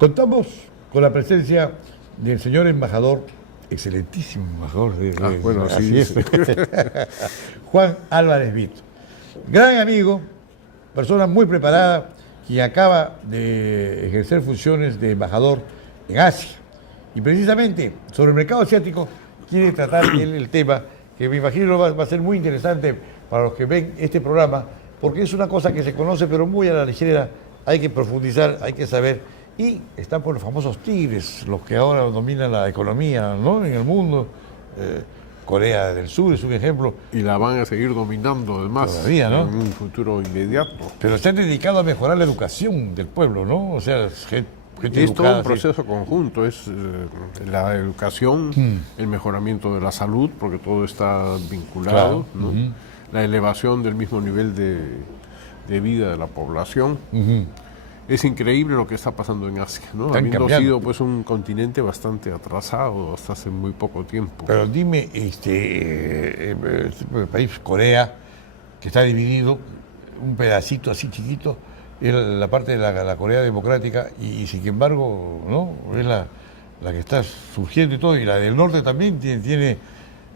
Contamos con la presencia del señor embajador, excelentísimo embajador bueno, así sí, es, sí. Juan Álvarez Vito. Gran amigo, persona muy preparada, quien acaba de ejercer funciones de embajador en Asia. Y precisamente sobre el mercado asiático quiere tratar él el tema, que me imagino va a ser muy interesante para los que ven este programa, porque es una cosa que se conoce pero muy a la ligera, hay que profundizar, hay que saber. Y están por los famosos tigres, los que ahora dominan la economía, ¿no?, en el mundo. Corea del Sur es un ejemplo. Y la van a seguir dominando, además, Todavía, ¿no?, en un futuro inmediato. Pero se han dedicado a mejorar la educación del pueblo, ¿no? O sea, gente Es todo educada, un proceso conjunto, es la educación, el mejoramiento de la salud, porque todo está vinculado, claro, ¿no? La elevación del mismo nivel de vida de la población. Es increíble lo que está pasando en Asia, ¿no? Están Habiendo cambiando. sido pues un continente bastante atrasado hasta hace muy poco tiempo. Pero dime, el país Corea, que está dividido, un pedacito así chiquito, es la parte de la Corea Democrática, y sin embargo, ¿no?, es la que está surgiendo y todo, y la del norte también tiene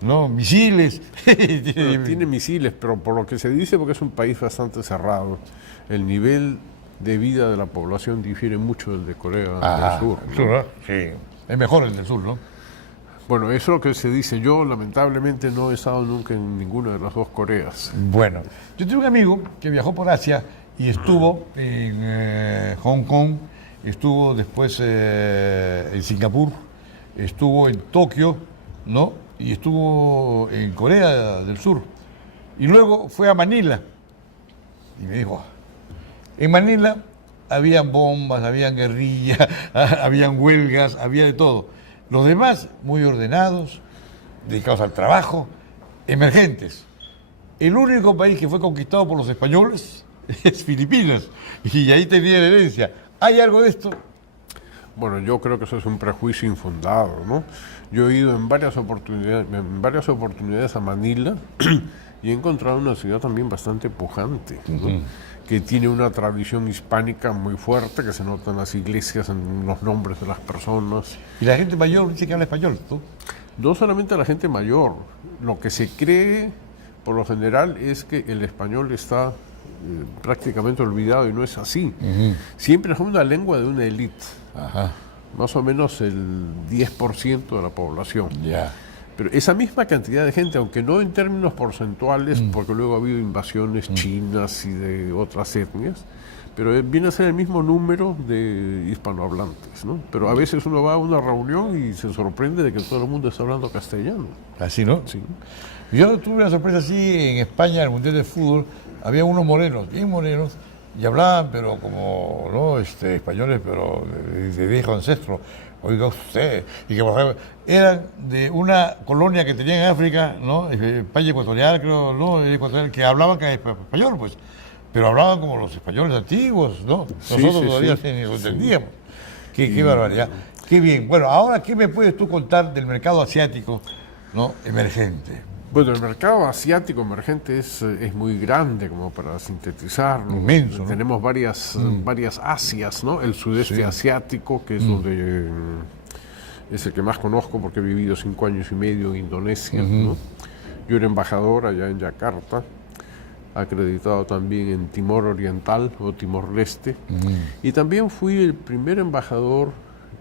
¿no?, misiles. Tiene misiles, pero por lo que se dice, porque es un país bastante cerrado, el nivel de vida de la población difiere mucho del de Corea del Sur, ¿no? Sur, ¿no? Sí. Es mejor el del sur, ¿no? Bueno, eso es lo que se dice. Yo, lamentablemente, no he estado nunca en ninguna de las dos Coreas. Bueno, yo tengo un amigo que viajó por Asia y estuvo en Hong Kong, estuvo después en Singapur, estuvo en Tokio, ¿no?, y estuvo en Corea del Sur. Y luego fue a Manila y me dijo, en Manila habían bombas, habían guerrillas, habían huelgas, había de todo. Los demás muy ordenados, dedicados al trabajo, emergentes. El único país que fue conquistado por los españoles es Filipinas, y ahí tenía la herencia. ¿Hay algo de esto? Bueno, yo creo que eso es un prejuicio infundado, ¿no? Yo he ido en varias oportunidades a Manila y he encontrado una ciudad también bastante pujante, ¿no? Que tiene una tradición hispánica muy fuerte, que se nota en las iglesias, en los nombres de las personas. Y la gente mayor dice que habla español, ¿tú? No solamente la gente mayor, lo que se cree por lo general es que el español está prácticamente olvidado, y no es así. Siempre fue una lengua de una élite, más o menos el 10% de la población. Ya. Pero esa misma cantidad de gente, aunque no en términos porcentuales, porque luego ha habido invasiones chinas y de otras etnias, pero viene a ser el mismo número de hispanohablantes, ¿no? Pero a veces uno va a una reunión y se sorprende de que todo el mundo está hablando castellano. Así, ¿no? Sí. Yo tuve una sorpresa así en España, en el Mundial de Fútbol, había unos morenos, bien morenos, y hablaban, pero como, ¿no?, españoles, pero de viejo ancestro. Oiga usted, y que por ejemplo, eran de una colonia que tenía en África, ¿no?, España ecuatorial, creo, ¿no?, ecuatorial, que hablaban español, pues, pero hablaban como los españoles antiguos, ¿no? Nosotros todavía ni lo entendíamos. Qué barbaridad. Qué bien. Bueno, ahora, ¿qué me puedes tú contar del mercado asiático, ¿no?, emergente? Bueno, el mercado asiático emergente es muy grande, como para sintetizarlo. Inmenso, ¿no? Tenemos varias Asias, ¿no? El sudeste asiático, que es donde es el que más conozco, porque he vivido 5 años y medio en Indonesia, ¿no? Yo era embajador allá en Yakarta, acreditado también en Timor Oriental o Timor-Leste, y también fui el primer embajador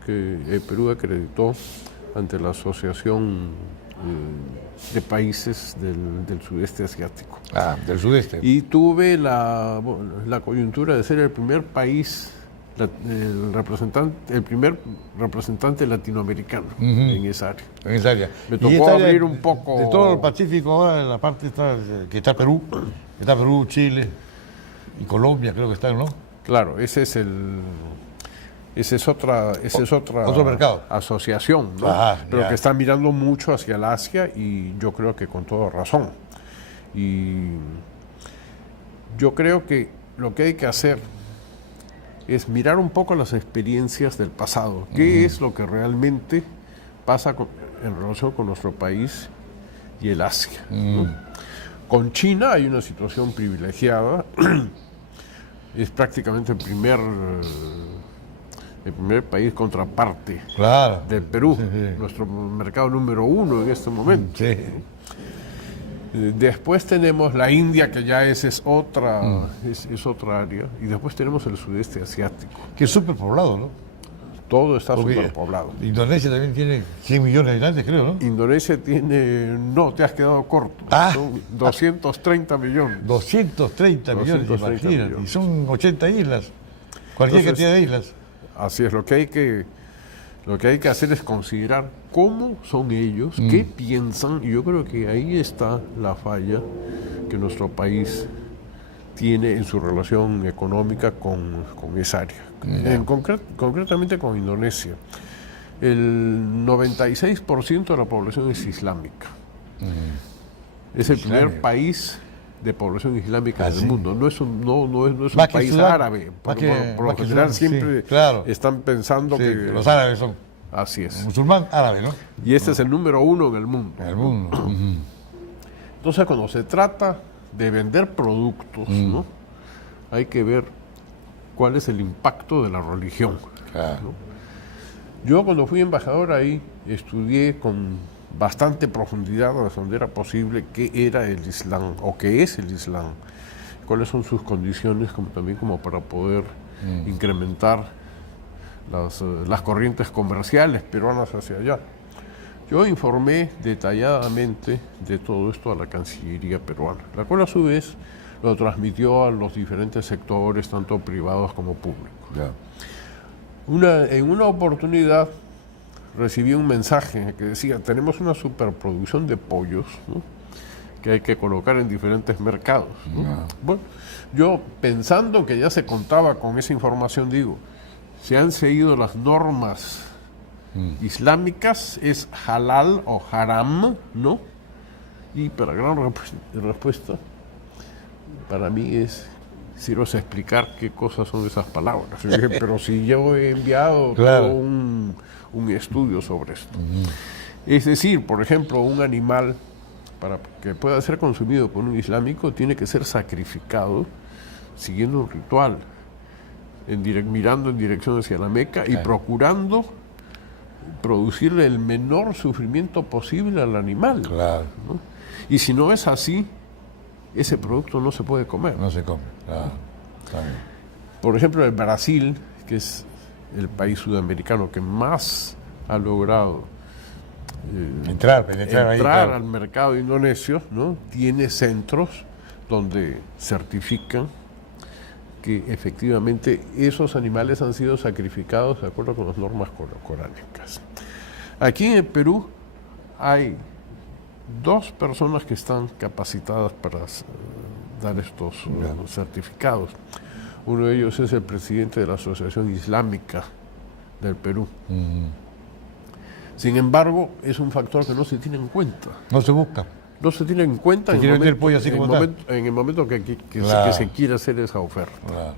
que el Perú acreditó ante la Asociación de Países del Sudeste Asiático. Del sudeste. Y tuve la coyuntura de ser el primer país, el primer representante latinoamericano en esa área. En esa área. Me Y tocó esta área abrir un poco... De todo el Pacífico, ahora en la parte que está Perú, Chile y Colombia, creo que están, ¿no? Claro, ese es otra Otro mercado. Asociación, ¿no? Pero ya. que está mirando mucho hacia el Asia, y yo creo que con toda razón. Y yo creo que lo que hay que hacer es mirar un poco las experiencias del pasado. ¿Qué es lo que realmente pasa en relación con nuestro país y el Asia, ¿no? Con China hay una situación privilegiada. Es prácticamente el primer el primer país contraparte Claro. del Perú, Sí, sí. nuestro mercado número 1 en este momento. Sí. Después tenemos la India, que ya es otra, es otra área, y después tenemos el sudeste asiático. Que es súper poblado, ¿no? Todo está Porque superpoblado. Indonesia también tiene 100 millones de habitantes, creo, ¿no? Indonesia tiene, no, te has quedado corto, Ah. son 230 millones. 230 millones, 230 imagínate. millones. Y son 80 islas. Cualquier Entonces, cantidad de islas. Así es, lo que hay que hacer es considerar cómo son ellos, qué piensan, y yo creo que ahí está la falla que nuestro país tiene en su relación económica con esa área. Concretamente con Indonesia. El 96% de la población es islámica. Es el primer Islámica. país de población islámica del sí. mundo. No es un, no es Más un que país Sudán. árabe. Más Por que- lo más que general Sudán, siempre sí, claro. están pensando Sí, que... los árabes son Así es. musulmán árabe, ¿no? Y este es el número 1 en el mundo. En el mundo. Ujú. Entonces, cuando se trata de vender productos, ¿no? Hay que ver cuál es el impacto de la religión. Claro. Yo cuando fui embajador ahí estudié con bastante profundidad, hasta donde era posible, qué era el Islam o qué es el Islam, cuáles son sus condiciones, como también como para poder incrementar las corrientes comerciales peruanas hacia allá. Yo informé detalladamente de todo esto a la Cancillería peruana, la cual a su vez lo transmitió a los diferentes sectores, tanto privados como públicos. Ya. En una oportunidad recibí un mensaje que decía, tenemos una superproducción de pollos, ¿no?, que hay que colocar en diferentes mercados, ¿no? Ya. Bueno, yo pensando que ya se contaba con esa información, digo, se han seguido las normas islámicas, es halal o haram, ¿no? Y para gran respuesta, para mí es, quisiera explicar qué cosas son esas palabras. Y dije, pero si yo he enviado Claro. todo un estudio sobre esto. Es decir, por ejemplo, un animal para que pueda ser consumido por un islámico tiene que ser sacrificado siguiendo un ritual, mirando en dirección hacia la Meca y Claro. procurando producirle el menor sufrimiento posible al animal. Claro. ¿No? Y si no es así, ese producto no se puede comer. No se come. Claro. Está bien. Por ejemplo, el Brasil, que es el país sudamericano que más ha logrado Penetrar ahí. Claro. al mercado indonesio, ¿no?, tiene centros donde certifican que efectivamente esos animales han sido sacrificados de acuerdo con las normas coránicas. Aquí en el Perú hay 2 personas que están capacitadas para dar estos certificados. Uno de ellos es el presidente de la Asociación Islámica del Perú. Sin embargo, es un factor que no se tiene en cuenta. No se busca. No se tiene en cuenta Se en quiere el vender el momento, pollo así en el como está. momento, en el momento Claro. que se quiere hacer esa oferta. Claro.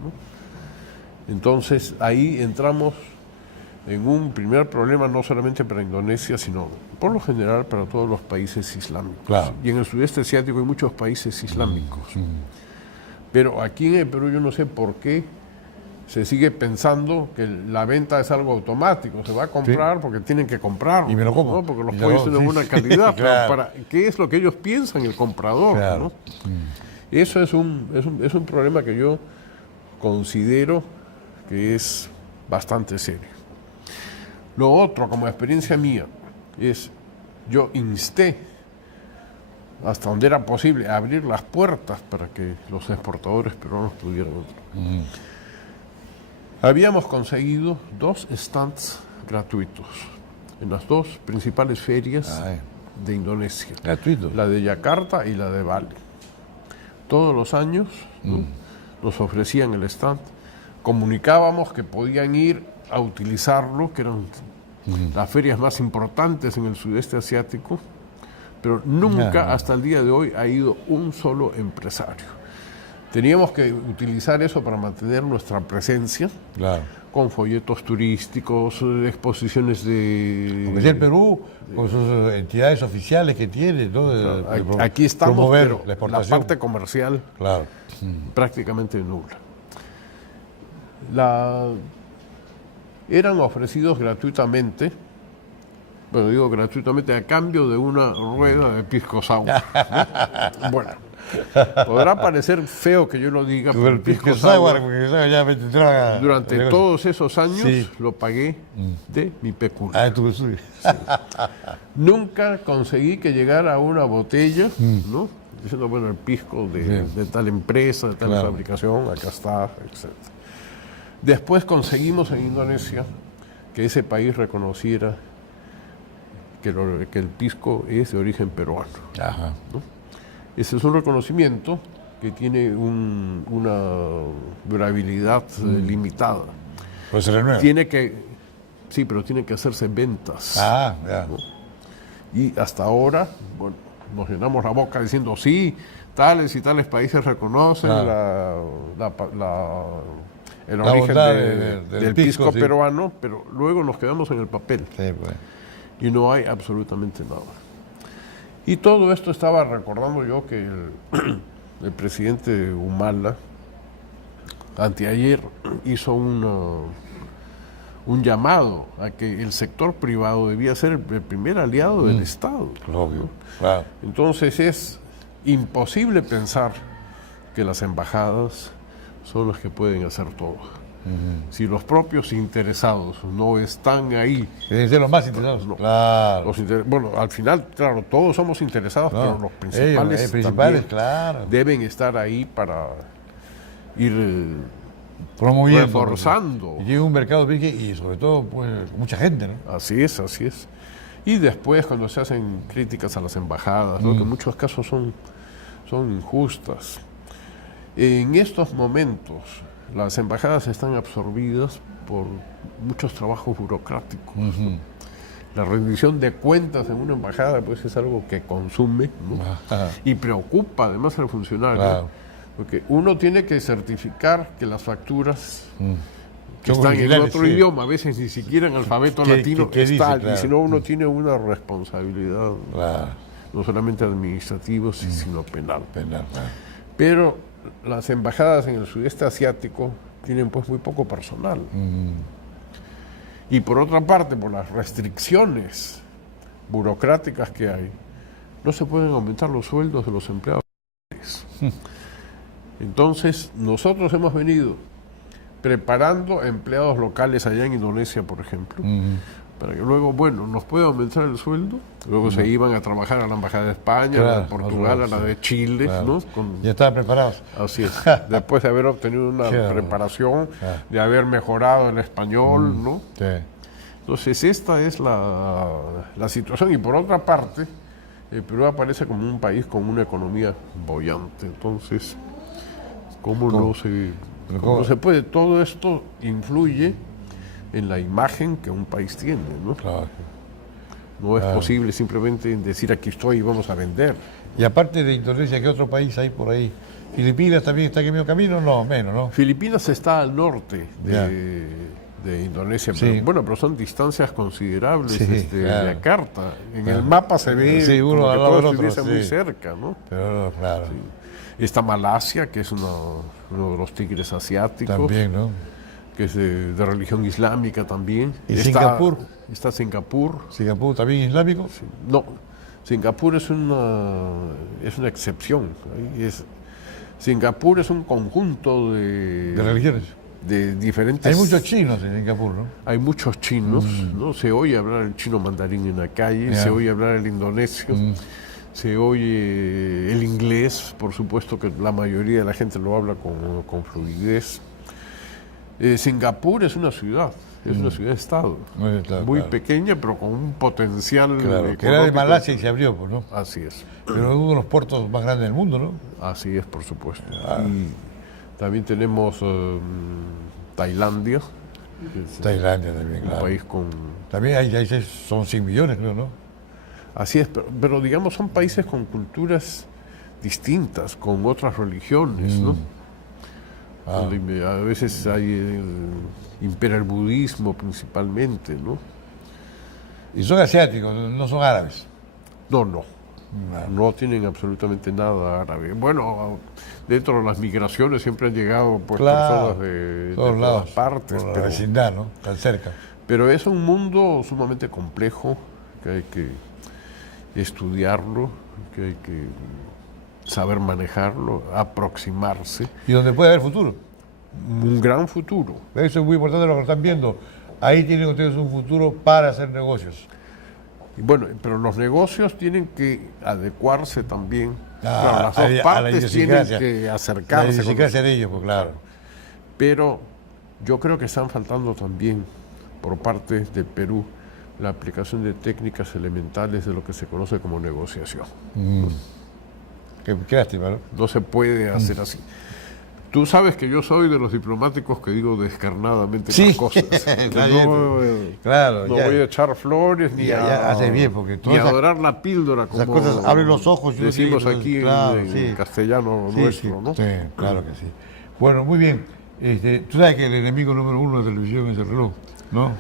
Entonces, ahí entramos en un primer problema no solamente para Indonesia, sino por lo general para todos los países islámicos. Claro. Y en el sudeste asiático hay muchos países islámicos. Pero aquí en el Perú yo no sé por qué se sigue pensando que la venta es algo automático. Se va a comprar porque tienen que comprar. Y me lo como. ¿no? Porque los Y pollos luego, son de sí, buena sí, calidad. Pero claro. ¿qué es lo que ellos piensan, el comprador? Claro. ¿no? Eso es un problema que yo considero que es bastante serio. Lo otro, como experiencia mía, es yo insté hasta donde era posible a abrir las puertas para que los exportadores peruanos pudieran entrar. Habíamos conseguido 2 stands gratuitos en las 2 principales ferias Ay. de Indonesia, Gratuito. la de Yakarta y la de Bali. Todos los años, ¿no?, nos ofrecían el stand, comunicábamos que podían ir a utilizarlo, que eran las ferias más importantes en el sudeste asiático, pero nunca hasta el día de hoy ha ido un solo empresario. Teníamos que utilizar eso para mantener nuestra presencia, Claro. con folletos turísticos, exposiciones Porque es de... el Perú, con sus entidades oficiales que tiene, ¿no? Aquí estamos, promover pero la la exportación. parte comercial eran ofrecidos gratuitamente, bueno, digo gratuitamente, a cambio de una rueda de pisco sour, ¿no? Bueno, podrá parecer feo que yo lo diga, pero el pisco sour durante todos esos años lo pagué de mi pecunio. Nunca conseguí que llegara a una botella, ¿no? Diciendo, bueno, el pisco de tal empresa, de tal fabricación, acá está, etc. Después conseguimos en Indonesia que ese país reconociera que el pisco es de origen peruano. Ajá. ¿No? Ese es un reconocimiento que tiene una durabilidad limitada. Pues se renueva. Sí, pero tiene que hacerse ventas. Ah, ya. ¿No? Y hasta ahora, bueno, nos llenamos la boca diciendo sí, tales y tales países reconocen el origen del pisco peruano, pero luego nos quedamos en el papel. Sí, pues. Y no hay absolutamente nada. Y todo esto estaba recordando yo que el presidente Humala anteayer hizo un llamado a que el sector privado debía ser el primer aliado del Estado. Obvio, claro. Entonces es imposible pensar que las embajadas son las que pueden hacer todo. Si los propios interesados no están ahí. Deben ser los más interesados. No. Claro. Bueno, al final, claro, todos somos interesados, pero los principales, claro, deben estar ahí para ir promoviendo, reforzando. Y llega un mercado virgen y sobre todo pues mucha gente, ¿no? Así es, así es. Y después cuando se hacen críticas a las embajadas, ¿no? Que en muchos casos son injustas. En estos momentos las embajadas están absorbidas por muchos trabajos burocráticos. ¿No? La rendición de cuentas en una embajada pues es algo que consume, ¿no? Y preocupa además al funcionario. Claro. Porque uno tiene que certificar que las facturas que están en otro idioma, a veces ni siquiera en alfabeto latino, están, y si no uno tiene una responsabilidad, no solamente administrativa, sino penal. Pero las embajadas en el sudeste asiático tienen pues muy poco personal. Y por otra parte, por las restricciones burocráticas que hay, no se pueden aumentar los sueldos de los empleados. Entonces, nosotros hemos venido preparando empleados locales allá en Indonesia, por ejemplo, para que luego, bueno, nos pueda aumentar el sueldo. Luego se iban a trabajar a la Embajada de España, a la de Portugal, a la de Chile, ¿no? Ya estaban preparados. Así es. Después de haber obtenido una preparación, de haber mejorado el español, ¿no? Sí. Entonces, esta es la situación. Y por otra parte, el Perú aparece como un país con una economía boyante. Entonces, ¿cómo no se puede? Todo esto influye en la imagen que un país tiene, ¿no? Claro. No es posible simplemente decir aquí estoy y vamos a vender. Y aparte de Indonesia, ¿qué otro país hay por ahí? ¿Filipinas también está en el medio camino? No, menos, ¿no? Filipinas está al norte de Indonesia, pero son distancias considerables de Yakarta. En el mapa se ve uno como que todo otro, estuviese muy cerca, ¿no? Pero claro. Está Malasia, que es uno de los tigres asiáticos. También, ¿no? Que es de religión islámica también. ¿Y Singapur? Está Singapur. ¿Singapur también islámico? Sí. No, Singapur es una excepción. Singapur es un conjunto de religiones. De diferentes... Hay muchos chinos en Singapur, ¿no? Hay muchos chinos, ¿no? Se oye hablar el chino mandarín en la calle, se oye hablar el indonesio, se oye el inglés, por supuesto que la mayoría de la gente lo habla con fluidez. Singapur es una ciudad, una ciudad-estado, muy pequeña, pero con un potencial que era de Malasia y se abrió, pues, ¿no? Así es. Pero es uno de los puertos más grandes del mundo, ¿no? Así es, por supuesto. Y también tenemos Tailandia. Tailandia también, claro. Un país con... También ahí son 100 millones, creo, ¿no? Así es, pero digamos son países con culturas distintas, con otras religiones, ¿no? A veces impera el budismo principalmente, ¿no? Y son asiáticos, no son árabes. No. No tienen absolutamente nada árabe. Bueno, dentro de las migraciones siempre han llegado pues, personas de todos lados, todas partes. por la vecindad, ¿no? Tan cerca. Pero es un mundo sumamente complejo, que hay que estudiarlo, que hay que saber manejarlo, aproximarse. Y donde puede haber futuro. Un gran futuro. Eso es muy importante lo que están viendo. Ahí tienen ustedes un futuro para hacer negocios. Y bueno, pero los negocios tienen que adecuarse también. Claro, las a dos la partes tienen idiosincrasia. que La acercarse. idiosincrasia de ellos, pues claro. Pero yo creo que están faltando también por parte del Perú la aplicación de técnicas elementales de lo que se conoce como negociación. Qué lástima, ¿no? No se puede hacer así. Tú sabes que yo soy de los diplomáticos que digo descarnadamente Sí. las cosas. Está No, bien, claro, no ya. voy a echar flores ni Ya haces bien, porque ni todas esas- adorar la píldora, como esas cosas abren los ojos, yo decimos digo, aquí claro, en sí. castellano Sí, nuestro, sí, ¿no? sí, claro que sí. Bueno, muy bien. Tú sabes que el enemigo número uno de la televisión es el reloj, ¿no?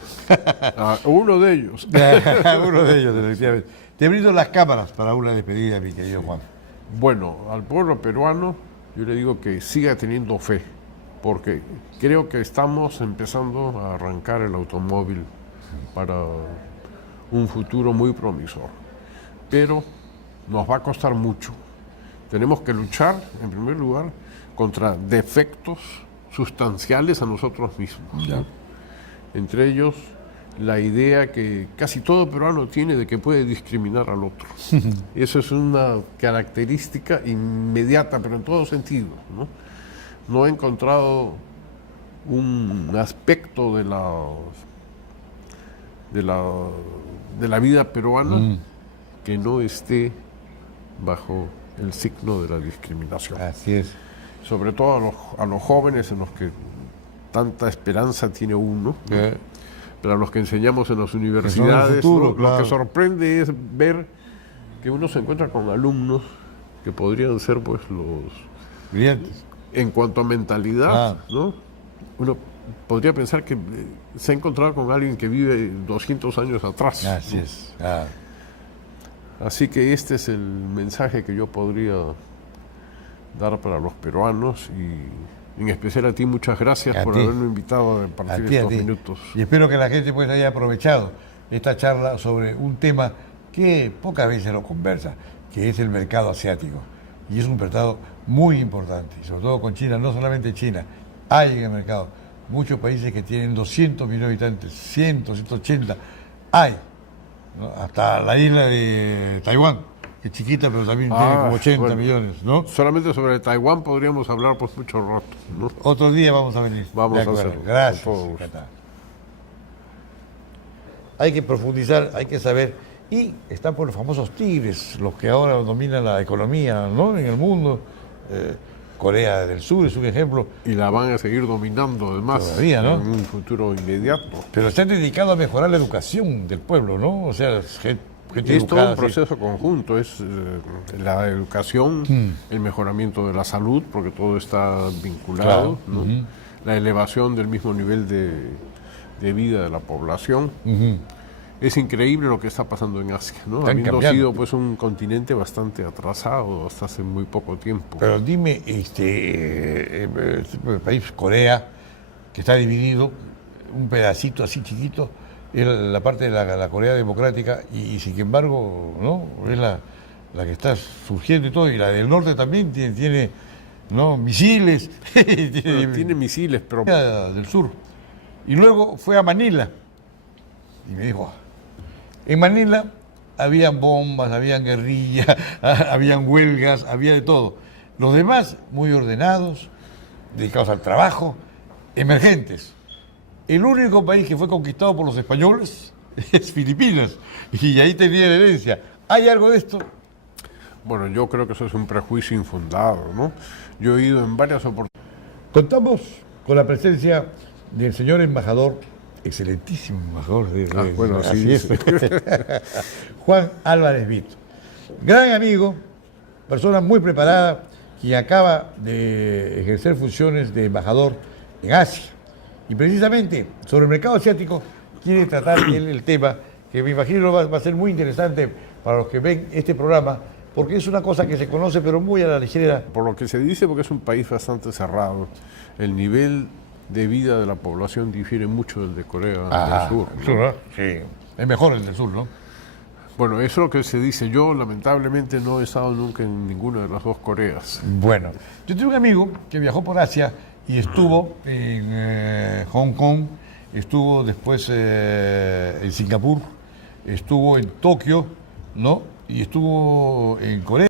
Uno de ellos. Uno de ellos, efectivamente. Te brindo las cámaras para una despedida, mi querido Juan. Bueno, al pueblo peruano yo le digo que siga teniendo fe, porque creo que estamos empezando a arrancar el automóvil para un futuro muy promisor. Pero nos va a costar mucho. Tenemos que luchar, en primer lugar, contra defectos sustanciales a nosotros mismos. Ya. Entre ellos, la idea que casi todo peruano tiene de que puede discriminar al otro. Eso es una característica inmediata, pero en todos sentidos, ¿no? No he encontrado un aspecto de la vida peruana que no esté bajo el signo de la discriminación. Así es. Sobre todo a los jóvenes en los que tanta esperanza tiene uno, ¿no? Pero a los que enseñamos en las universidades, futuro, ¿no? claro. Lo que sorprende es ver que uno se encuentra con alumnos que podrían ser pues los, Brillantes. en cuanto a mentalidad, Ah. ¿no? Uno podría pensar que se ha encontrado con alguien que vive 200 años atrás. Así ¿no? es. Ah. Así que este es el mensaje que yo podría dar para los peruanos y en especial a ti muchas gracias A por ti. haberme invitado a A compartir ti, a estos ti. minutos. Y espero que la gente pues haya aprovechado esta charla sobre un tema que pocas veces lo conversa, que es el mercado asiático. Y es un mercado muy importante, y sobre todo con China, no solamente China, hay en el mercado muchos países que tienen 200 millones de habitantes, 100, 180, hay, ¿no? Hasta la isla de Taiwán, que es chiquita pero también tiene como 80 bueno. millones, ¿no? Solamente sobre Taiwán podríamos hablar por mucho rato, ¿no? Otro día vamos a venir. Vamos De a acuerdo. hacerlo, Gracias. con todo gusto. Encantado. Hay que profundizar, hay que saber. Y están por los famosos tigres, los que ahora dominan la economía, ¿no? En el mundo. Corea del Sur es un ejemplo. Y la van a seguir dominando además Todavía, ¿no? en un futuro inmediato. Pero se han dedicado a mejorar la educación del pueblo, ¿no? O sea, gente Es todo educada, un proceso conjunto, es la educación, el mejoramiento de la salud, porque todo está vinculado, Claro. ¿no? La elevación del mismo nivel de vida de la población. Es increíble lo que está pasando en Asia, ¿no? Están Habiendo cambiando. sido pues un continente bastante atrasado hasta hace muy poco tiempo. Pero dime, el país Corea, que está dividido, un pedacito así chiquito, es la parte de la Corea democrática y sin embargo, ¿no? Es la que está surgiendo y todo, y la del norte también tiene ¿no? Misiles, Tiene misiles, pero del sur. Y luego fue a Manila y me dijo, en Manila habían bombas, habían guerrillas, habían huelgas, había de todo. Los demás muy ordenados, dedicados al trabajo, emergentes. El único país que fue conquistado por los españoles es Filipinas, y ahí tenía la herencia. ¿Hay algo de esto? bueno, yo creo que eso es un prejuicio infundado, ¿no? Yo he ido en varias oportunidades. Contamos con la presencia del señor embajador, excelentísimo embajador Bueno, así sí, es. sí. Juan Álvarez Vito. Gran amigo, persona muy preparada, quien acaba de ejercer funciones de embajador en Asia. Y precisamente sobre el mercado asiático quiere tratar él el tema que me imagino va a ser muy interesante para los que ven este programa, porque es una cosa que se conoce pero muy a la ligera. Por lo que se dice, porque es un país bastante cerrado, el nivel de vida de la población difiere mucho del de Corea del Sur, ¿no? ¿no? Sí. Es mejor el del sur, ¿no? Bueno, eso es lo que se dice. Yo lamentablemente no he estado nunca en ninguna de las dos Coreas. Bueno, yo tengo un amigo que viajó por Asia y estuvo en Hong Kong, estuvo después en Singapur, estuvo en Tokio, ¿no? Y estuvo en Corea.